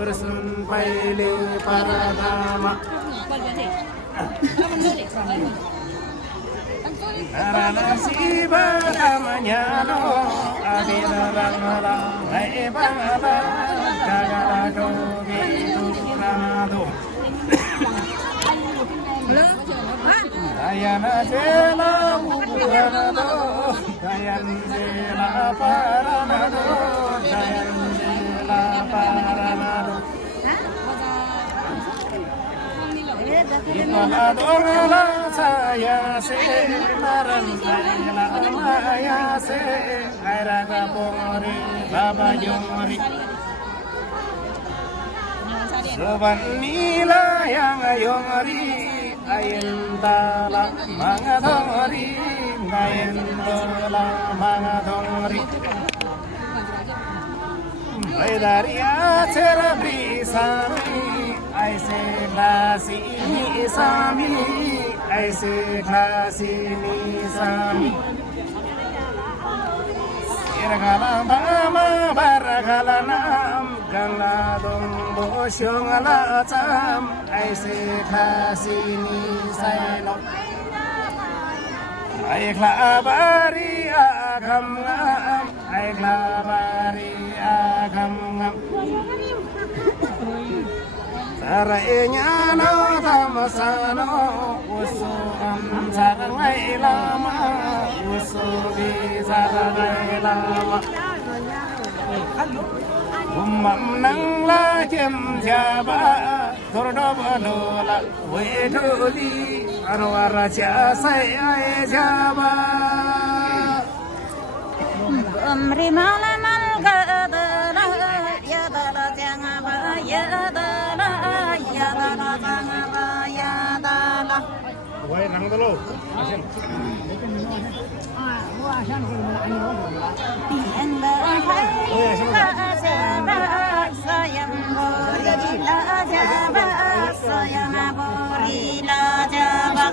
bersun paile paradama Arana siba namanya no adina ramala hai bangala gagala do gitu ramado Dayana jela ubuhanado Dayan jela paranado Dayan jela paranado Ipaladorala saya se Narantayala maya se Airaga pori baba yori Soban nila yang yori Ayendala mangadori Ayendala mangadori Baidaria cerabri sami Aise klasi ni sami Aise klasi ni sami Sirgala bama baragala nam Gangla dombo syongala tam Aise klasi ni sayno Aikla bari agam ngam Aikla bari agam ngam Sarainya no tamasano Usu sarangai lama Usu di sarangai lama Umam nang la jem jaba Tordo banola weduli Anwara jasa ay jaba Amri malamal gadala Yadala jangaba Yadala Yadala jangaba Yadala Wai nang dulu asin Enda hai la sayang bori la jaba sayang bori la jaba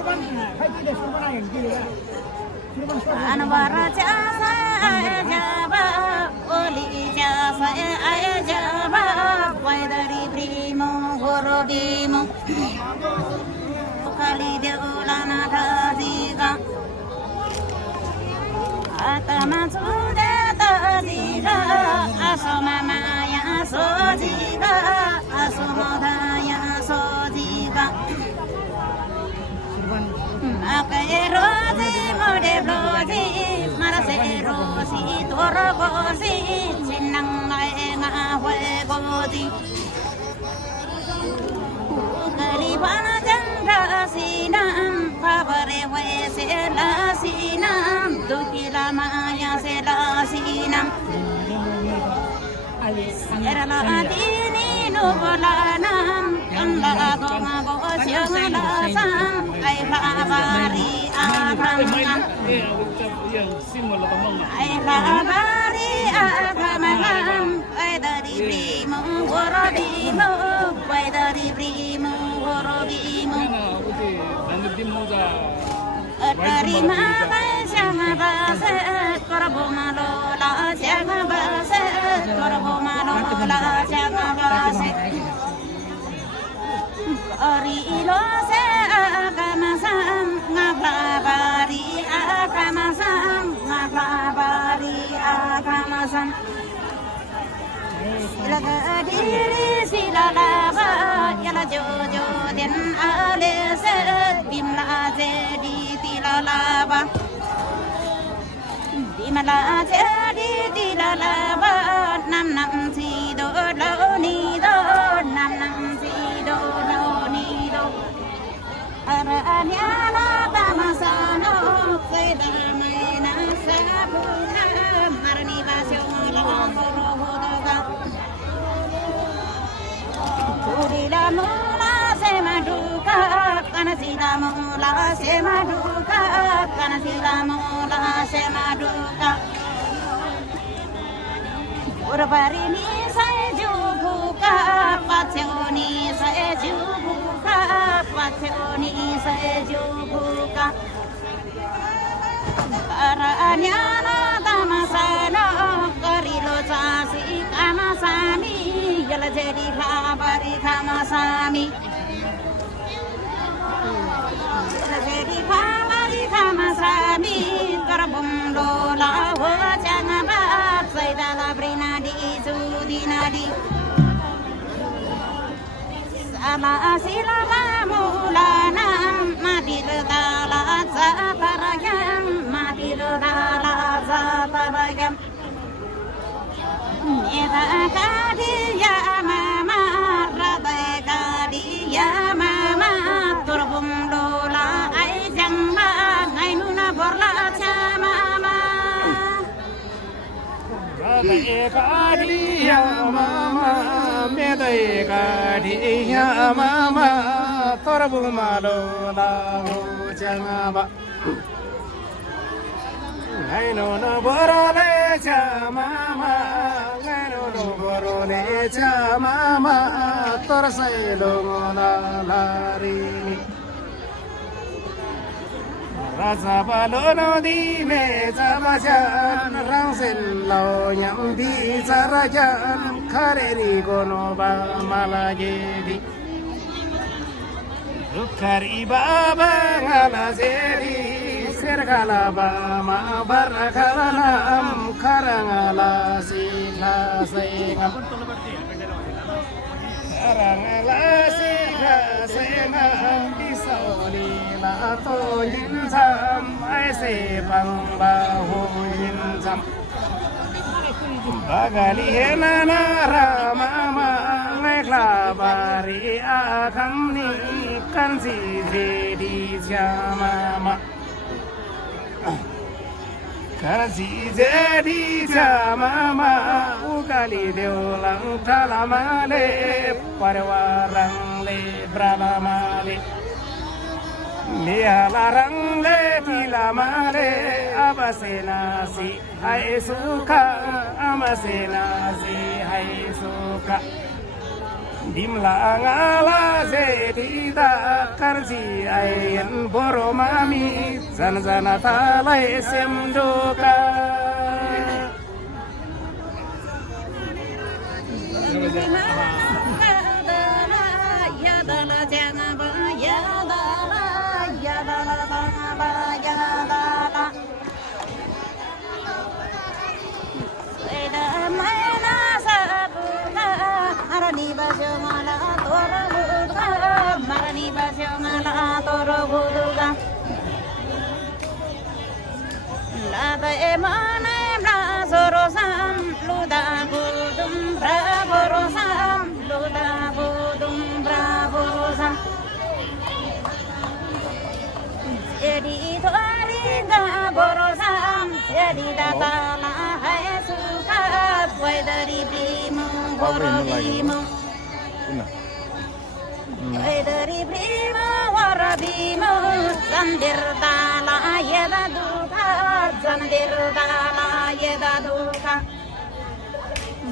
Anwara jasa jaba oli jasa jaba Waidari primo goro bimo Kali de ulana daziga Atama sude daziga Asoma maya sojiga Asoma daya sojiga Akaye rozi mode blozi Marase rozi toro gozi Sinang ngae ngawe gozi Kalibana jangda sinam Kabare wese la sinam Dukila maya se la sinam Serala adini nubolanam Kanda gonga gosyang la sam Ay labari agamam Ay labari agamam Ay dari primo goro bimo Ay dari primo goro bimo Dari mabai syanga baset Korbo malola syanga baset Korbo malola syanga baset Ori ilo se akamasam Ngablabari akamasam Ngablabari akamasam Ilaga diri silalaba Yala jojo den aleset Bimla jadi tilalaba Bimla jadi tilalaba Nam nam si do lo ni do Nam nam si do lo ni do Aranyana tamasano Keda maina sabuna Marni basyo lo koro hodoga Kurila mula se maduka Kanasila mula se maduka Kanasila mula se maduka Urbarini se jubuka Patsioni se jubuka Patsioni se jubuka Aranyana tamasano Karilo jasi kamasami Yala jadi bari kama sami bari kama sami karabum lola ho janga ba saidala brinadi sudinadi sama silama mulana madir dala zataragam madir dala zataragam neda kadiya mama rada kadiya mama turbum lola ai jangma nainuna borla cha mama rada kadiya mama meda kadiya mama turbum lola jangma Gaino no borole cha mama, gaino no borole cha mama, torsai longona lari. Raza balono di me zabajan, rangsen lo nyam di zarajan, kareri gono ba malagedi. Dukkari baba ngala zedi. Sergala ma barakala am karangala sila sengam karangala sila sengam disoli la to yinsam ai se pang ba ho yinsam bagali hena na rama ma ngai klabari akam ni kan si di jama ma Kasi jadi mama ugali deulang talamale parwarang le bralamale Lia larang le tilamale abasenasi hai suka amasenasi hai suka Dimla ngala zedida karzi ayen boromami zanzana talai semdoka yadala jangaba yadala yadala baba yadala maina sabuna marani bajamala torabuga marani bajamala torabuga lada emana emra zorosam luda budum bravorosam luda budum bravorosam jadi tori da borosam jadi datala hai sukat wai dari bimu borobimu wai dari bimu borobimu zandir dala yeda duka zandir dala yeda duka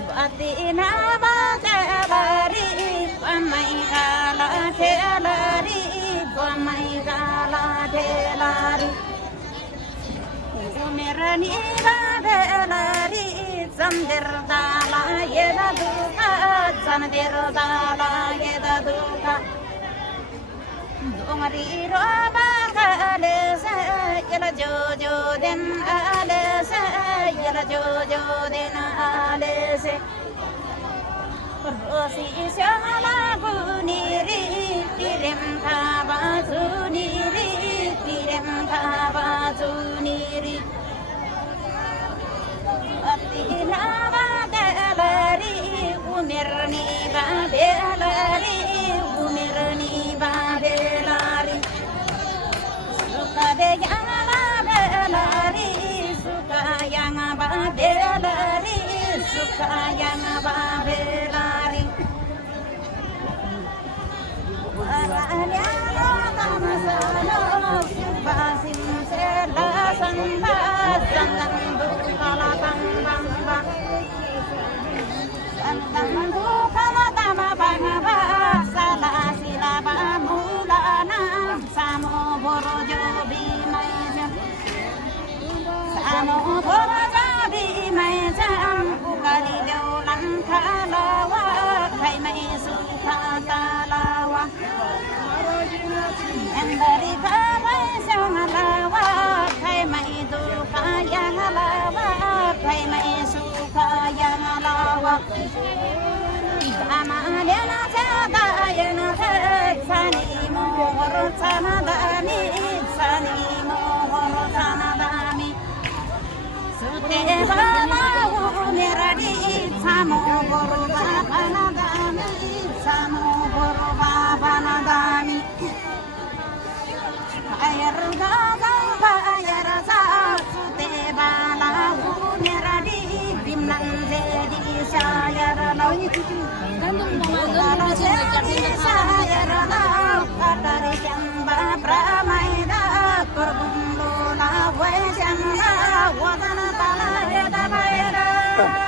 batina batabari pamai kala telari pamai kala telari umerani badelari zandir dala yeda duka zandir dala yeda duka dongari roba kale sa yela jojo den ale sa yela jojo den ale se rosi shala guniri tirem khaba suniri tirem khaba suniri atina badelari umirni badelari umirni badelari suka de yang badelari suka yang badelari suka yang badelari สุขาตาลาวะอันดาริกาไม่เสียงลาวะใครไม่ดูขายาลาวะใครไม่สุขายาลาวะอามาเดียนาเจ้าตายนาเธอสานีโมรสานาดามิสานีโมรสานาดามิสุเทบาลาหูเนรดีสามโกรบาบานาดามิสามโกรบาบานาดามิAyer dagang bayar sa sute bala unera di bimnan jadi sayar law Ganun mga ganun kasi sayar law kadari jamba pramaida kurbundo la we jamba wadana tala da bayra